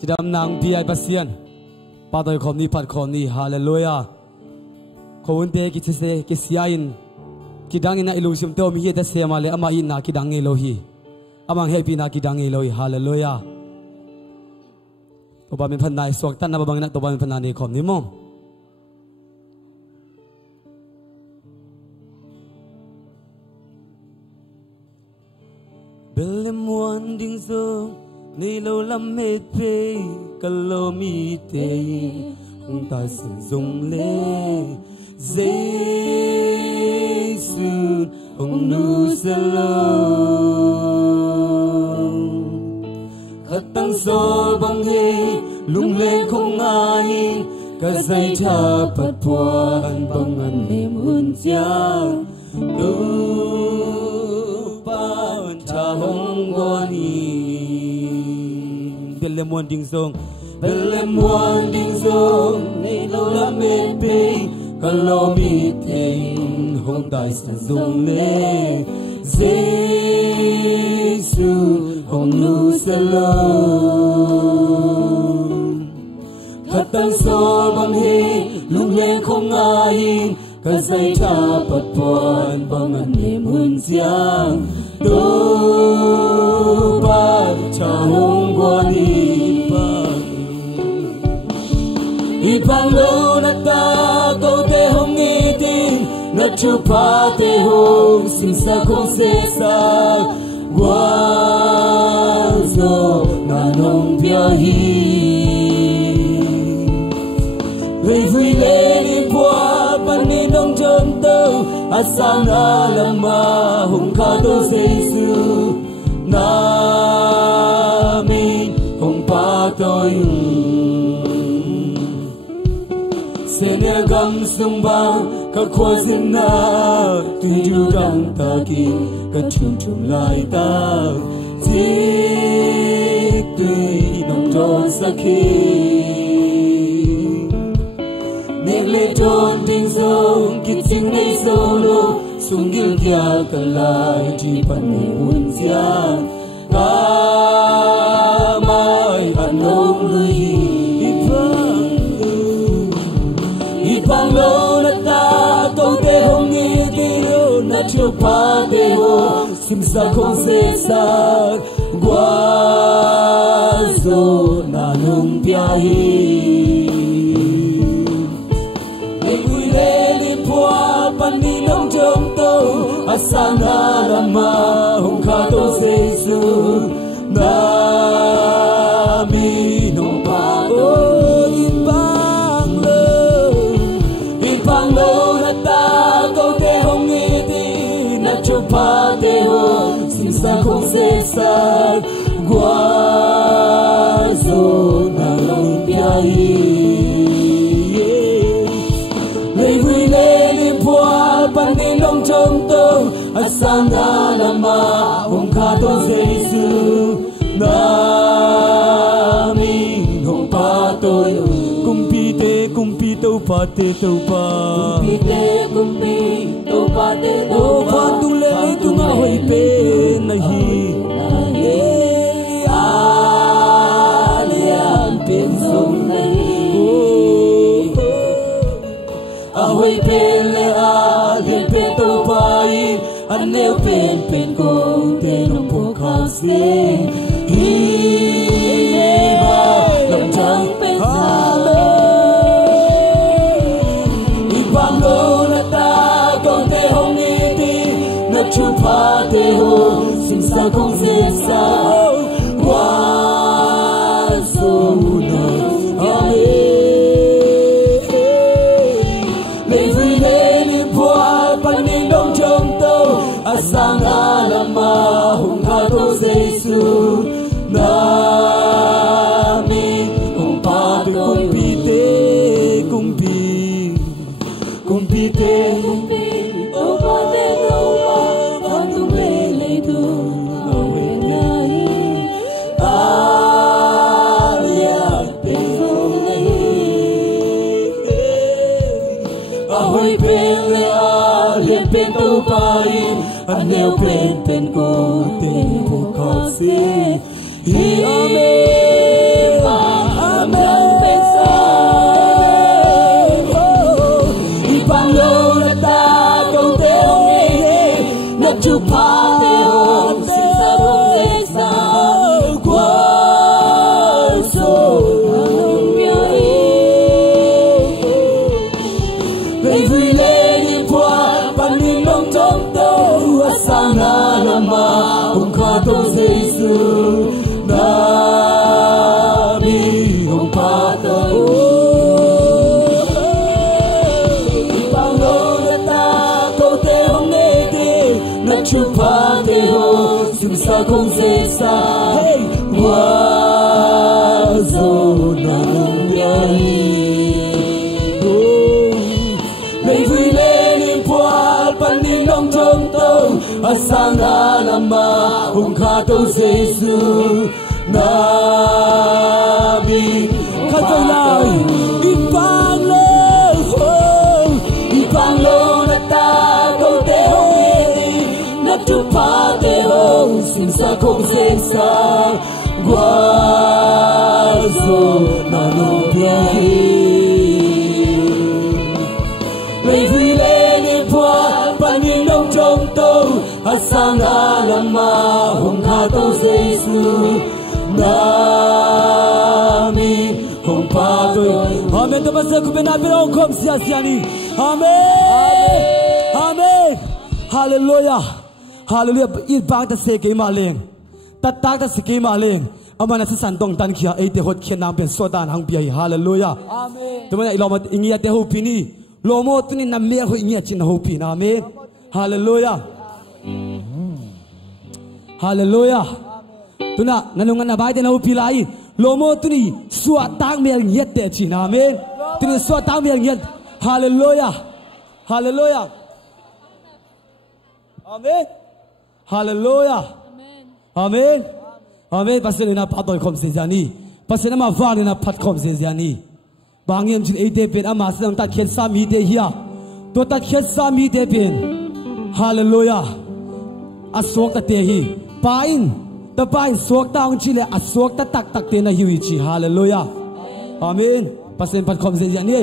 chỉ đam nàng pi ai pasian pa tôi khom ni phat khom ni hallelujah khôn te ki se ki siain ki dang ina illusion to mi ta se ma le ama ina ki dang lo hi amang happy na ki dang lo hi hallelujah to ba min phan nai suak tan na bang na to ba min phan ni khom ni mom belle muan ding zo ni lo lam met pe kalo mi te ung ta sun zong le Giêsu ung nu salong khát tăng so bang he lung lên không ai cả dây cha bát buồn bang an em hun cha tu ban cha hong wani belle muan ding zong nei lo la me pe kalau mi thing hong dai sa zong le Giêsu hong nu salong khát tăng so bang he lung lên không ai cả dây cha bát buồn bang an em hun giang tu ban cha hong wani Ipang lo na ta câu te hong nghi tin na chu pa te hong sim sa kong se sa guan zo na nong pia hi Lei vui le ni bua pan ni dong chom tâu asang alama hong kha to Giêsu na min hong pa to yung Senya gam sumba ka khwazin na tu rang ta ki ka chum chum lai ta ji tu nong do sakhi ne le don ding zong ki ching nei solo sung gil kya ka lai ji pan ni un sia ka mai anom lui Ipang lo na ta câu te hong nghi kiro na chu pa te hong sim sa kong se sa gua zo na nung pia hi Lei vui le li pua pan ni long chom to asang alama hong kha to Giêsu na mi nong pa pa te ho sim sa kong se sa gua zo na long pia hi Lei vui le li pua pan ni long chom to asang alama hong kha to Giêsu na mi hong pa to kumpi to pa te to pa kumpi to pa te to pa tu le tu nga hoi pe nahi alian pin song nahi a hoi pe le a gen pe to pa I an neu pen ko te no po kha se hi ba lam chang pe sa chu pa te ho sim sa kong se sa gua zo na ame Lei vui le ni bua pan ni dong chom to asang alama hong kha to Giêsu na mi hong pa te kumpi te o pa te an neo pen ko te po ka se hi ame asanga lama umkhato Jesu nabi khatolai ipanglo na ta ko te ho na tu pa te ho sin sa ko sensa guazo na no piahi trong tôi asanga lama hong kha to Jesu nami hong pa tôi amen to basa ku bena pero kom sia sia ni amen amen hallelujah hallelujah I bang ta se ke ma leng ta ta ta se ke ma leng amana si san dong tan khia e te hot khen nam ben so dan hang pi hallelujah amen to mana iloma ingia te ho pini lomo tuni na me ho ingia chin ho pi na amen hallelujah hallelujah tuna nanungan na bai te na upi lai lomo tuni suwa tang me yet te chin amen tuni suwa tang me yet hallelujah hallelujah amen hallelujah amen amen pasal na patoi khom se jani pasal na wa na phat khom se jani bangyen chin ate pen ama sang ta khet sa mi te hiya to ta khet sa mi te pen hallelujah aswak ta te hi pain ta pain swak ta ong chile aswak ta tak tak te na hiwi chi hallelujah amen pasen pat khom se yani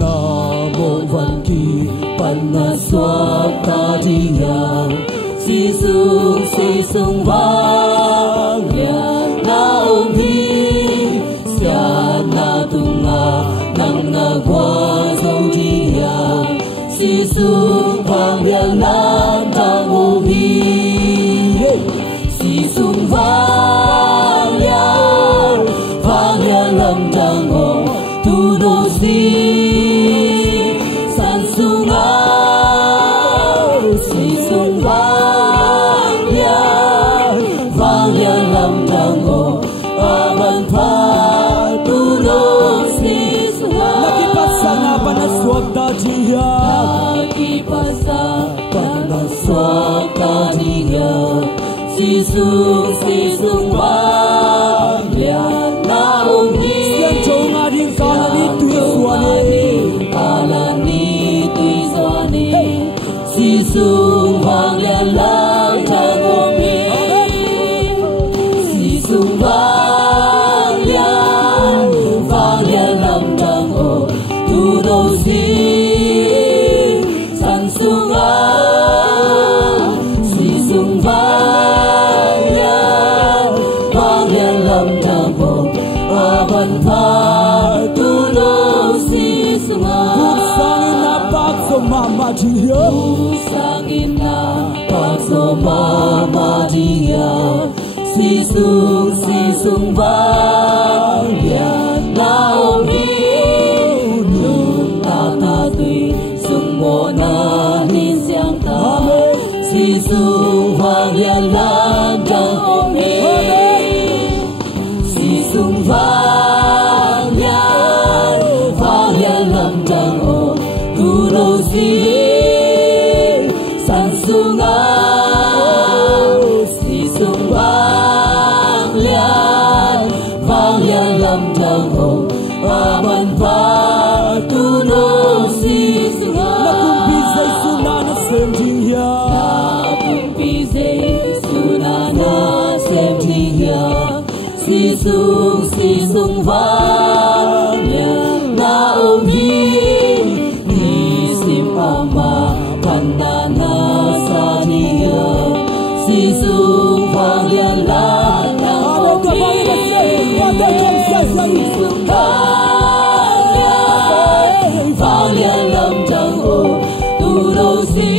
namo van ki panna swak ta dia Giêsu si sung vang ya na ong hi sia na tunga nang na kwa zo dia Giêsu vang ya lam tang ong hi Giêsu vang ya lam tang ong tu do si san sung a Giêsu vang ya lam tang ong aman pa tu do si sung a nakipasana panaswag ta dia nakipasana ta dia Giêsu si sung vang ya na ong hi siang chong a ding ka na ni tu swani ala ni tu swani Giêsu vang ya lam tang ong hi Giêsu vang ya lam tang ong tu do si san sung a Giêsu vang ya lam tang ong aban pa tu do si sung a sangina pak so mama dia sangina pak so mama dia Giêsu si sung vang ya na ong hi nu ta ta tui sung mo na ni siang ta Giêsu vang ya lam tang ong hi Giêsu vang ya lam tang ong tu do si san sung a Giêsu vang ya lam tang ong aman pa tu do si sung a nakumpi say sunana sem dia nakumpi say sunana sem dia Giêsu si sung vang ya na ong hi ni sim ama panana sa dia Giêsu vang ya lam tang ong hi Giêsu vang ya lam tang ong tu do si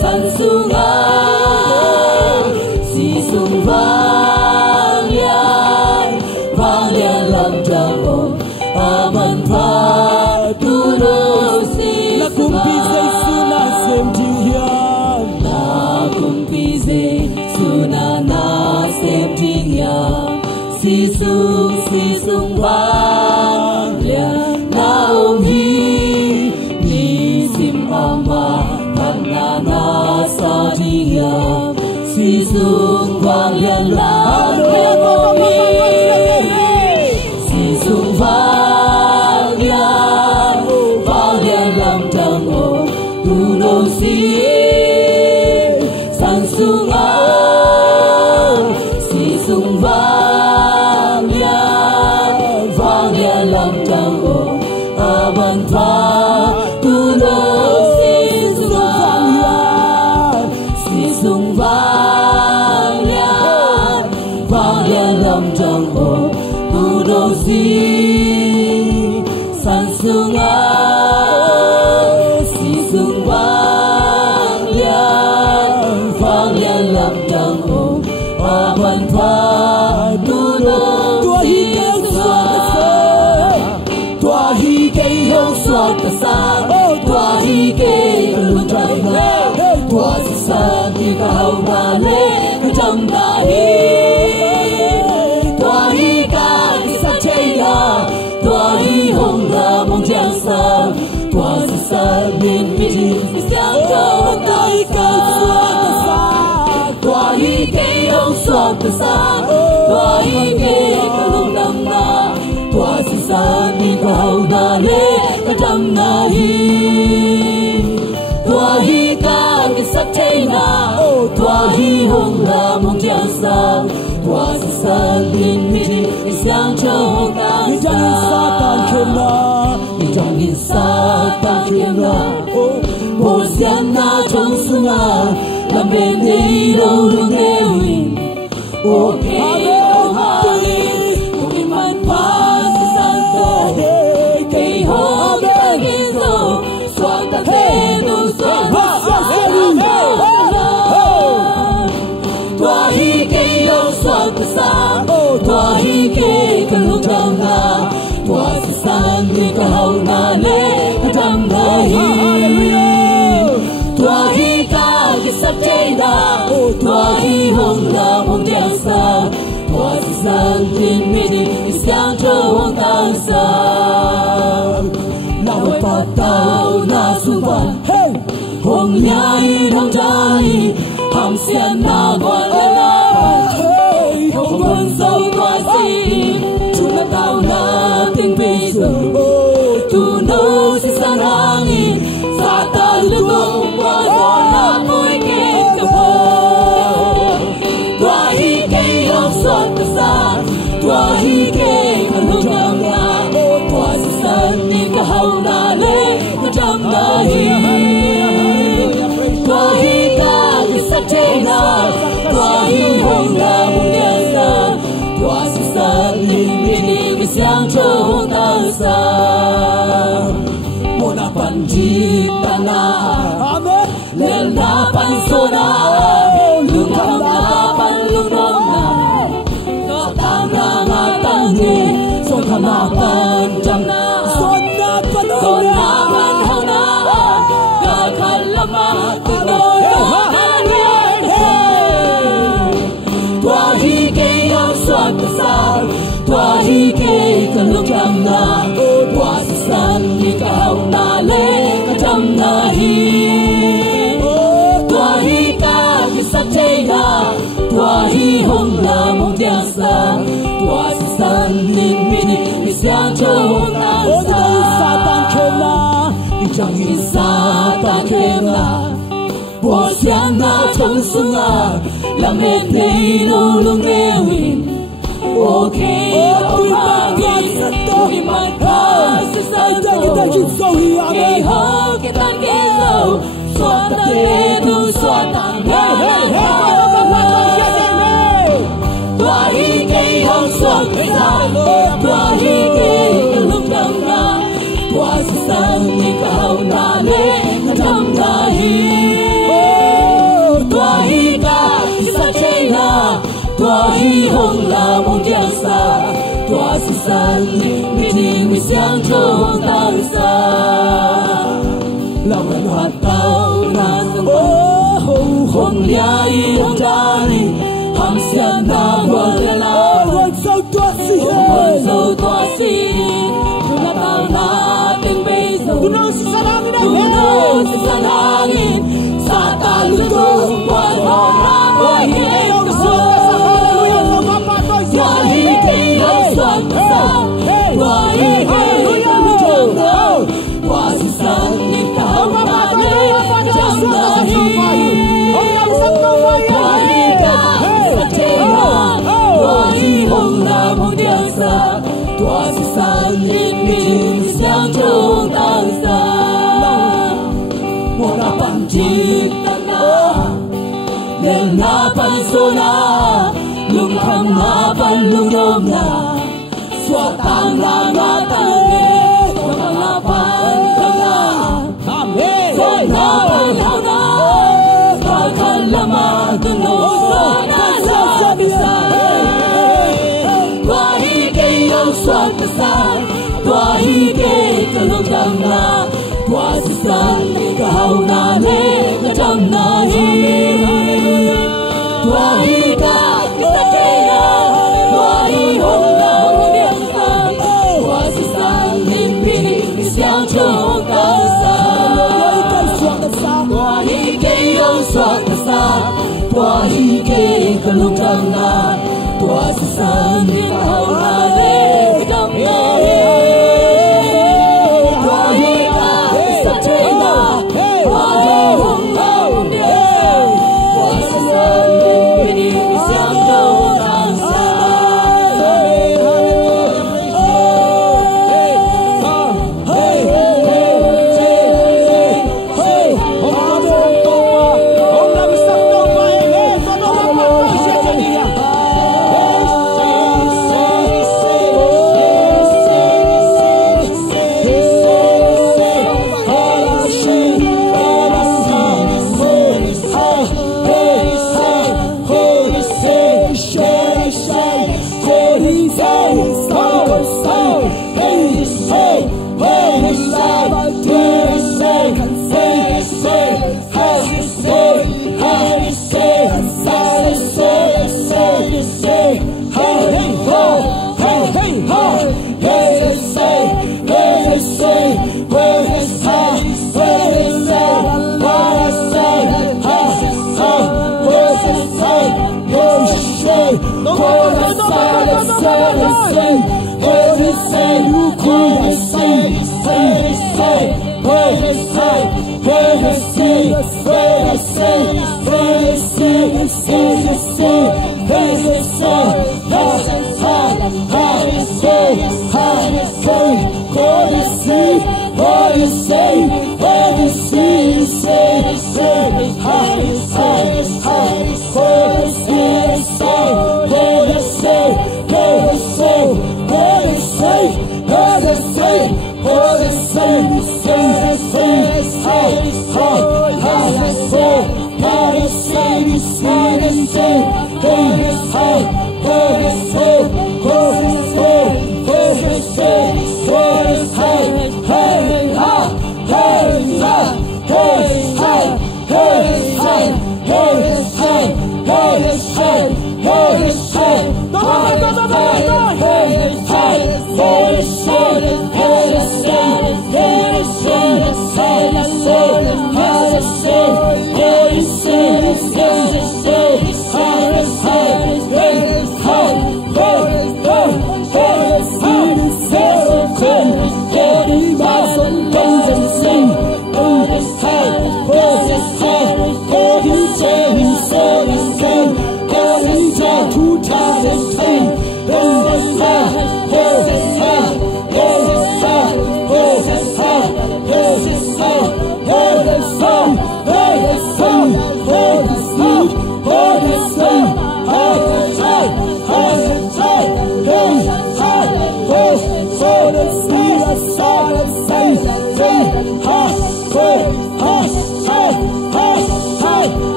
san sung a Giêsu vang ya lam tang ong aman pa tu do si nakumpi say suna sem dia nakumpi say sunana sem dia Giêsu si sung vang ya na ong hi ni xuống vang lên lắm si xuống vang lên lắm trong ô tu đâu si sang xuống si xuống vang lên lắm trong ô aban pha tu đâu si xuống vang lên lắm trong ô tu đâu si sang xuống si xuống vang lên lắm trong ô aban pha tu đâu si tua hi cây hậu xoa ta sa tua hi cây luôn trái ngã tua sa đi cao na lê trong ta tua hi ca đi sa chơi na tua hi hồng là mong giang sa tua sa bên bên giang cao tua hi ca xoa ta sa tua hi cây hậu xoa ta sa tua hi cây luôn đam na tua sa đi cao na lê trong na tua hi ca đi sa chơi na tua hi hồng là mong giang sa tua sa bên bên giang cao ta Jangan sata kena Bosiana trong sunga Lambe nei đâu lu newi Oke hari Kumi man pas santo Kei ho kita gitu Suata tenu suata Tua hi kei lo suata sa Tua hi kei kalung trong na tua san đi cao na lê trong ngày tua hi ca đi sắp chơi na tua hi hồng là mong đeo xa tua san tin mi đi sáng cho ta xa lao ta tao na su ban hồng nhai hồng trái hàm xiên na quan lên na hồng quân sâu tua xin chúng ta tao na tu no si sarangin sa talugong wala mo'y kitapo tua hi kay ang suat sa tua hi kay malungang na tua si san ni kahaw na le jam na tua hi kay sa chena tua hi hong na mulian sa tua si san ni mini siang cho ta sa mona panji tana lel na pan sona lung na pan lung na no ta na tan ni so thama pan jam na so na man ho na ka khalama tu no tua hi ke yang swat sa tua hi ke kalung jam na tua san ni cao na le ka jam na tua hi ca hi sa chơi na tua hi hong la mong dia sa tua san ni mi ni xiang cho ta sa ta kena ni chang ni sa ta kena bo xiang na trong sunga la me nei lo long newi okay we might pass the side hey ho kita gitu suata tedu suata tua hi kei hong suata tua hi kei kalung dam na tua san ni cao na le dam na tua hi ka sa chơi na tua hi hong la mong dia sa tua si san mi ni mi xiang cho ta sa lòng anh hoạt tao na sông hong lia y hong trái ham xian na buồn la buồn sâu tua si tu na tao na tình bây giờ tu nô si sa nangin sa ta lu tu buồn na boy ma balung dom na suatang na ngatange na pangana amen na pangana bakalama duno na sabisa wahi ke yang suatasa wahi ke tulung damna wasisan kau na le kadam na hi wahi ka isakeya wahi hona mudiasa wasisan limpini siang chong kasa wahi ke yang suatasa wahi ke kalung damna wasisan kau na le kadam na hi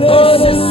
Hallelujah.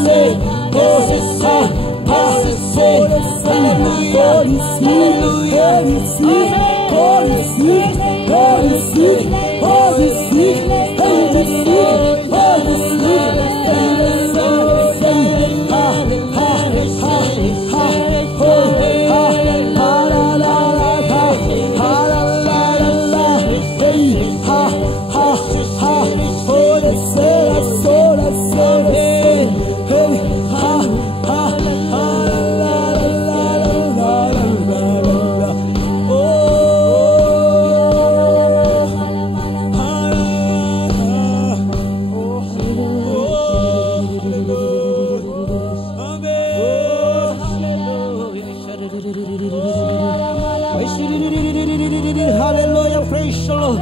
Hallelujah, praise the Lord.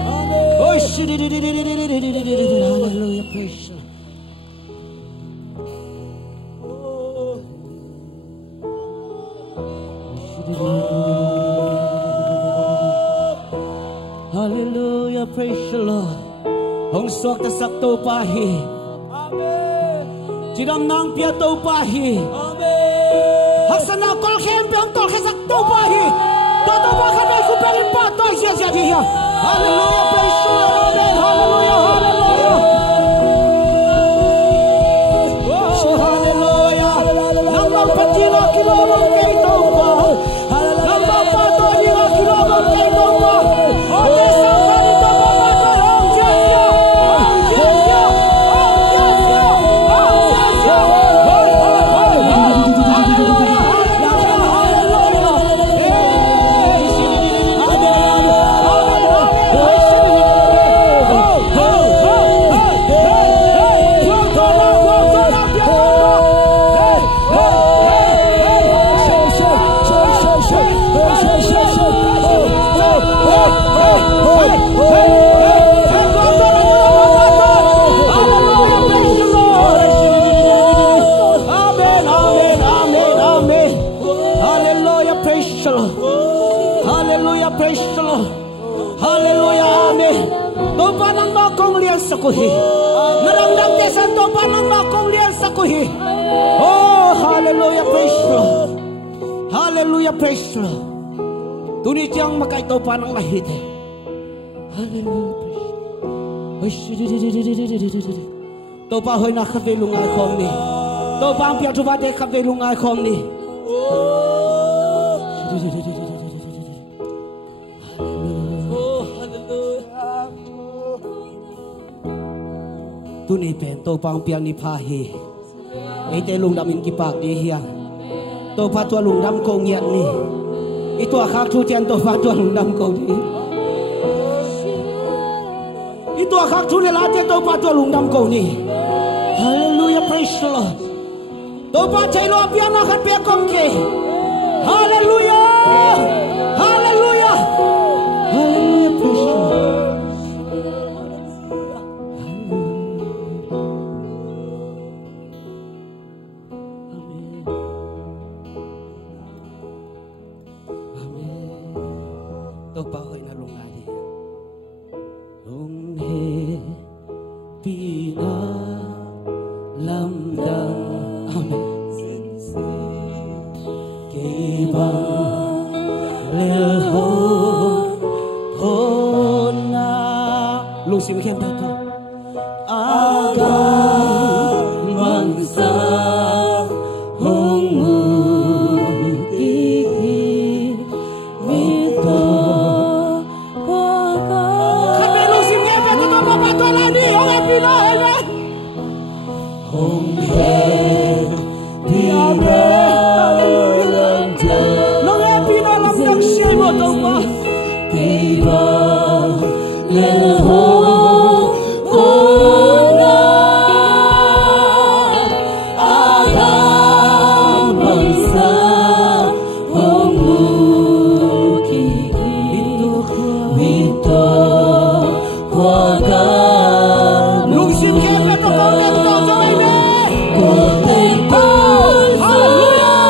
Hallelujah, praise the Lord. Hallelujah, praise the Lord. Hong sok ta sak to pahi. Amen. Chidam nang pia to pahi. Amen. Hasana kol khem piang kol khe sak to pahi. To ba kha dai ku perin pa to sia sia dia. Hallelujah, praise the Lord. Hallelujah, hallelujah. Oh, hallelujah. Nambang patira kilomong kay to pa. Nambang patira kilomong kay to pa. Sakuhi, naramdam desan to panang makong lian sakuhi. Oh, hallelujah, praise the Lord. Hallelujah, praise the Lord. Tunit yang makai to panang mahite. Hallelujah, praise the Lord. To pa hoy na khabe lungai khom ni. To pa pia tu ba de khabe lungai khom ni. Tu ni pen to pang piang ni pahi ai te lung dam in ki pak de hiang to pa tua lung dam kong yat ni i tua khak thu tian to pa tua lung dam kong ni i tua khak thu le la te to pa tua lung dam kong ni. Hallelujah, praise the Lord. To pa chai lo pian na khat pe kong ke. Hallelujah, hallelujah, hallelujah, praise the Lord. Lusim kian tato agam bangsa hongmu iki mito kaka kami lusim kian tato apa pato lagi orang pino hebat honghe tibe lanja nonge pino lamdang shimo topa tiba leho Hallelujah.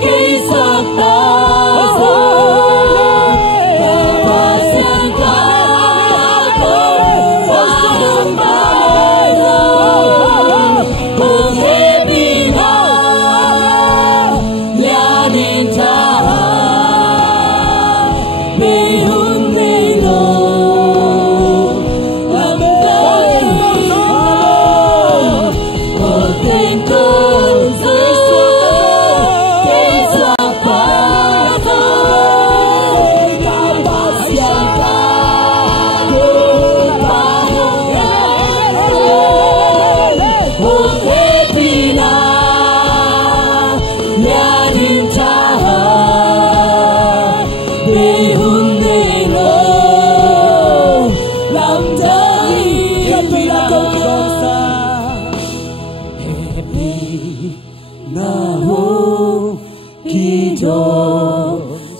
Hãy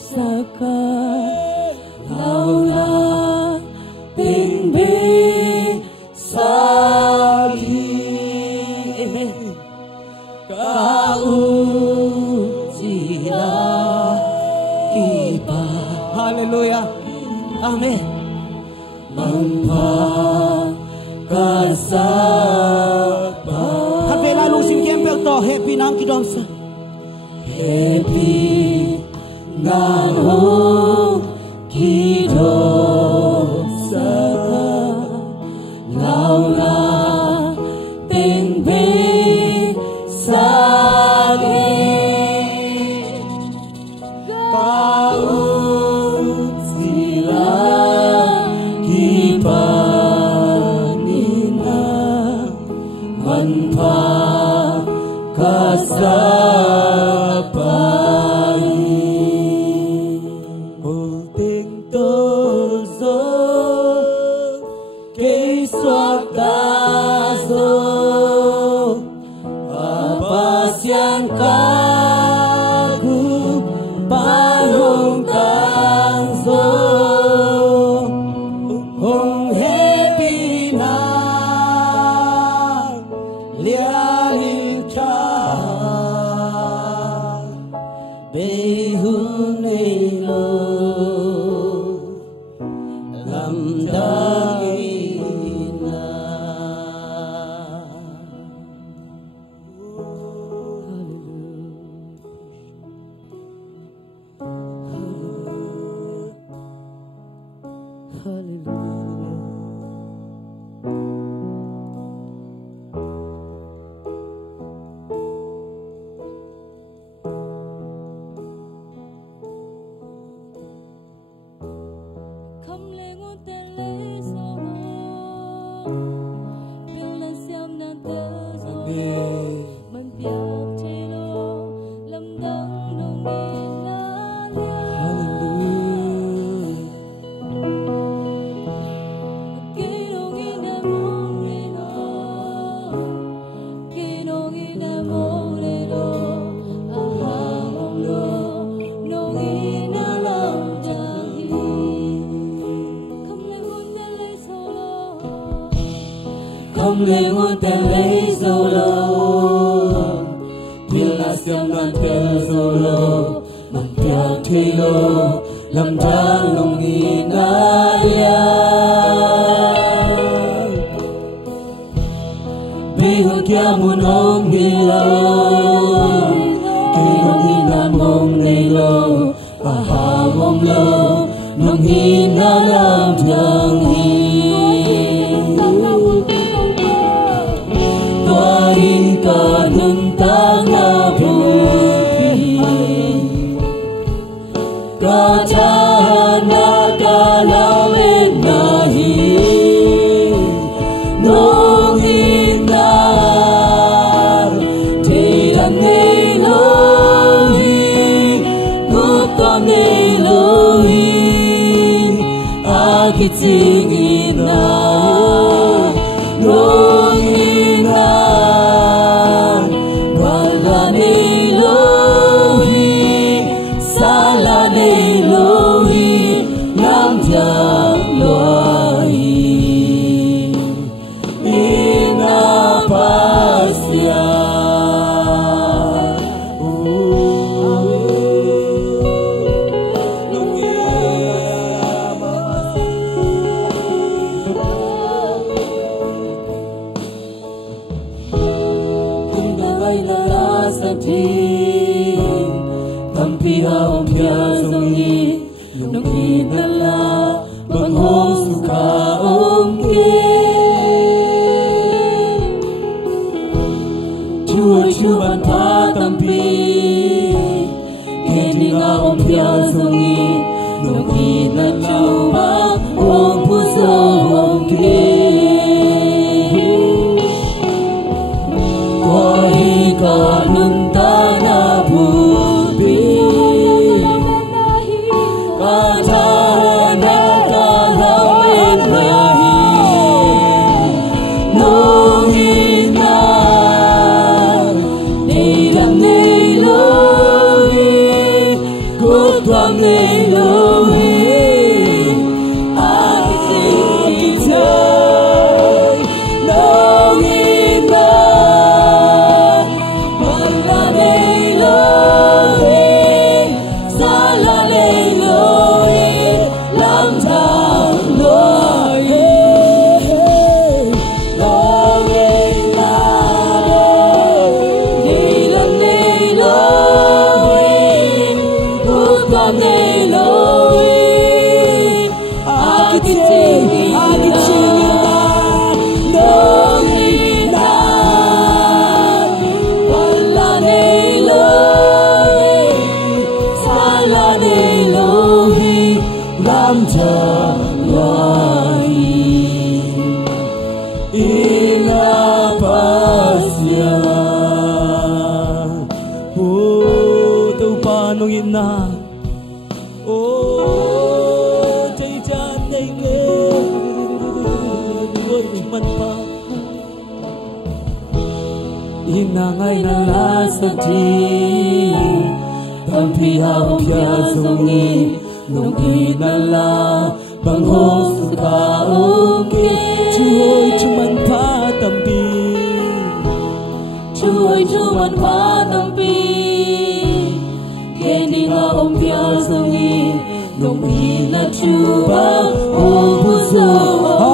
Saka Laula Pinbe Sagi Kaujila Iba. Hallelujah. Amen. Manpa Kasapa. Habela lusin kempel to happy nang kidom sa. Happy nang kidom sa. Laula Pinbe Sagi Kaujila Ipanina Manpa Kasapai Ulting tozo Kay swakazo Apasyan kagu Palong kanzo Hong happy na Lialita Behunelo Lamdangina. Không lên ngôi tên lấy solo Thiên là xem đoàn tờ solo Bằng theo thế lô Làm trang lòng nghi ngại Vì hôn kia muốn ôm đi lâu Khi con đi làm ôm đi lâu Và hàng ôm lâu Nông hi nó làm chẳng hi Ka nung tanga buhi Ka chana ka lawe nahi Nung ina Tiram ne lohi Gutom ne lohi Akiting ina Nung ina tuam nei loi Inangay na lasa di Pampihaw kya zongi Nung inala Banghos kutaoke Chuhoy chuman patampi Chuhoy chuman patampi Kendi nga ompya zongi Nung ina chuba Obuso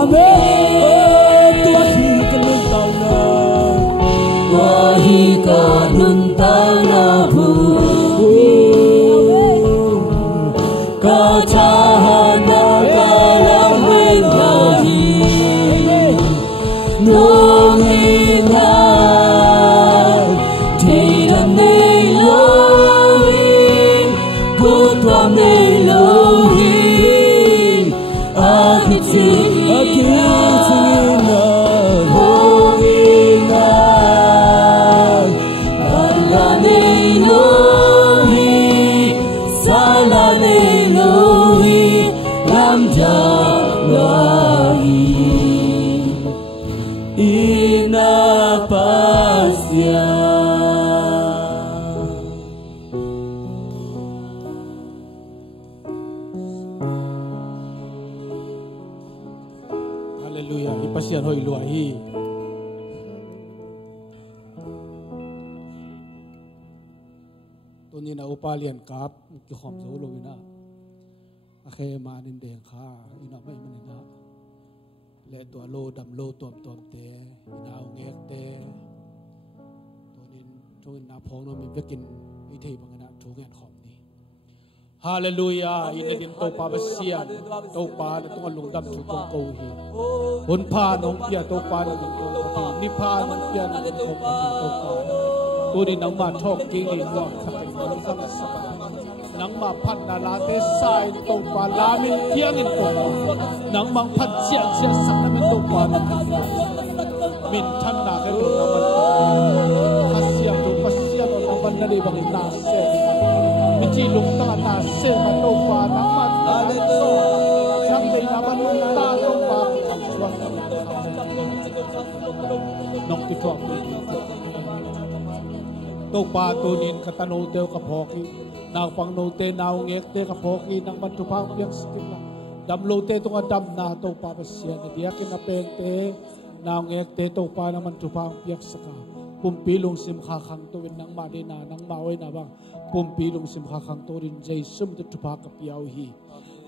Amen Tuahi kanuntaw na Tuahi kanuntaw na Kacahan na kalawin lagi Nung inay Tiram nay lohin Kutwam nay lohin Akit singin Nung inay Kala nay lohin Sala nay Inapasya Hallelujah ipasyan hoy luahi Tuni na upalian kap kihom sa ulo ina Ake manin deng ka ina may manina Le to alo dam lo tom te ina ngek te Tunin na phong no mi vekin I thei bangana thugen khom ni Hallelujah ina dim to pa basian to pa na tong lung dam thu tong ko hi Hun pa nong pia to pa na tong ko ni pa nong pia na tong ko to pa Tunin nang ma thok king ni no khakin nong sam sa nang ma phan na la te sai to pa la min tiang in to nang mang phan chiang sia sak na min to pa min than na ke to na man hasia to pasia to na ban na di bang na se mi chi lung ta na se ma to pa nang ma ale to chang dei na ban ta to pa kam chuang nong ki to to pa to nin katano te ka phoki Nang pang note naw ngek te kapoki nang matupang piyak skin na damlo te tunga dam na to papasya ni diakin na pente naw ngek te to pa na matupang piyak saka pumpilong sim khakang to nang madina nang maway na bang pumpilong sim khakang to rin jay sum to tupak kapiyaw hi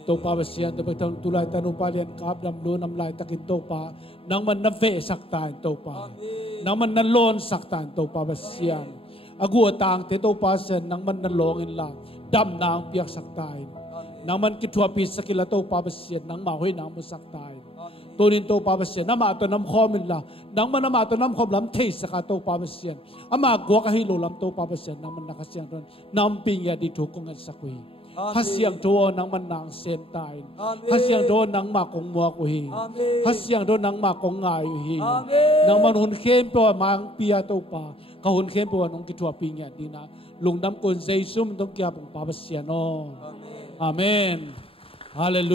to papasya to bagtang tulay tanong palian kap damlo nam lay takin to pa nang man na fe saktan to pa nang man na lon saktan to papasya Agu atang te to pasen nang man nalongin la dam nang piak saktay nang man kitwa pi sakila to papasyan nang mahoy nang musaktay tonin to papasyan nama to nam khomin la nang man nama to nam khom lam thei saka to papasyan ama gwa ka hilo lam to papasyan nang man nakasyan ron nam pingya di thukong at sakui hasyang do nang man nang sem tay hasyang do nang ma kong mua ko hi hasyang do nang ma kong ngai hi nang man hun khem po mang pia to pa kahun khem po nong kitwa pingya dina lungdam kon jaisum dong kya pong papasyan no amen hallelujah